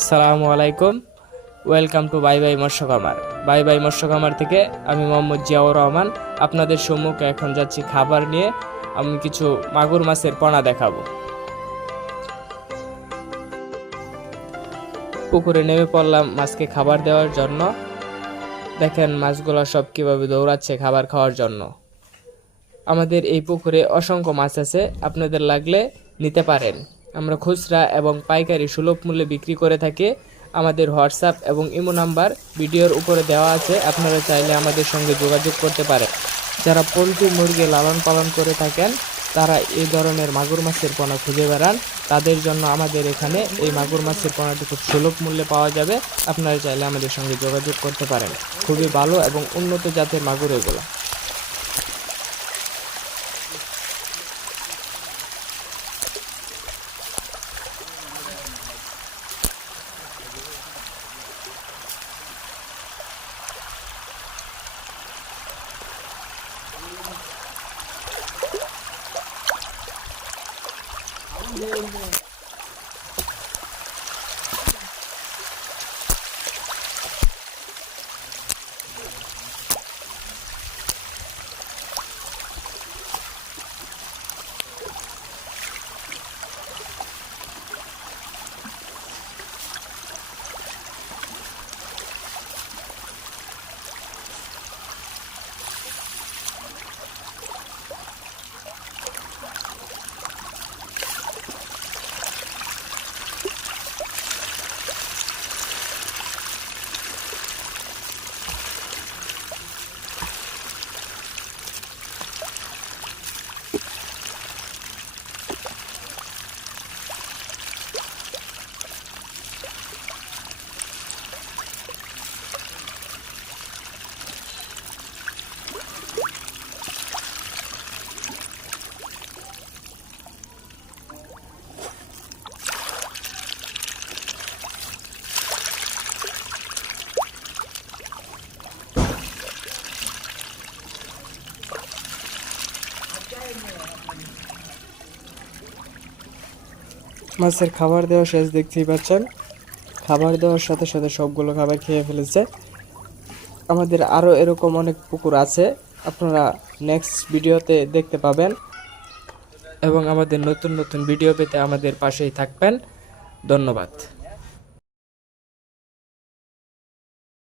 আসসালামু আলাইকুম। Welcome to bye bye মৎস্য খামার। বাই বাই মৎস্য খামার থেকে আমি মোহাম্মদ জিয়াউর রহমান আপনাদের সম্মুখে এখন যাচ্ছি খাবার নিয়ে। আমি কিছু মাগুর মাছের পোনা দেখাবো। পুকুরে নেমে পড়লাম মাছকে খাবার দেওয়ার জন্য। দেখেন মাছগুলো সব কিভাবে দৌড়াচ্ছে খাবার খাওয়ার জন্য। আমাদের এই পুকুরে অসংখ্য মাছ আছে, আপনাদের লাগলে নিতে পারেন। আমরা খুচরা এবং পাইকারি সুলভ মূল্যে বিক্রি করে থাকি। আমাদের হোয়াটসঅ্যাপ এবং ইমো নাম্বার ভিডিওর উপরে দেওয়া আছে, আপনারা চাইলে আমাদের সঙ্গে যোগাযোগ করতে পারেন। যারা পোলট্রি মুরগি লালন পালন করে থাকেন তারা এই ধরনের মাগুর মাছের পোনা খুঁজে বেড়ান, তাদের জন্য আমাদের এখানে এই মাগুর মাছের পোনাটি খুব সুলভ মূল্যে পাওয়া যাবে। আপনারা চাইলে আমাদের সঙ্গে যোগাযোগ করতে পারেন। খুবই ভালো এবং উন্নত জাতের মাগুর এগুলো। মাছের খাবার দেওয়া শেষ, দেখতেই পাচ্ছেন। খাবার দেওয়ার সাথে সাথে সবগুলো খাবার খেয়ে ফেলেছে। আমাদের আরও এরকম অনেক পুকুর আছে, আপনারা নেক্সট ভিডিওতে দেখতে পাবেন। এবং আমাদের নতুন নতুন ভিডিও পেতে আমাদের পাশেই থাকবেন। ধন্যবাদ।